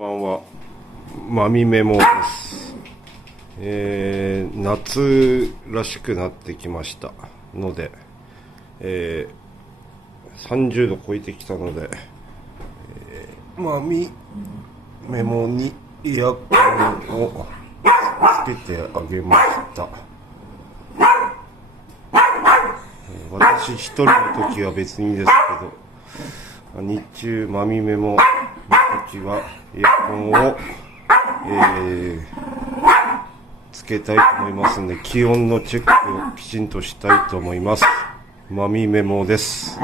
こんばんは、まみメモです。夏らしくなってきましたので、30度超えてきたので、まみメモにエアコンをつけてあげました。私一人の時は別にですけど、日中まみメモの時はエアコンを、つけたいと思いますので、気温のチェックをきちんとしたいと思います。まみメモです。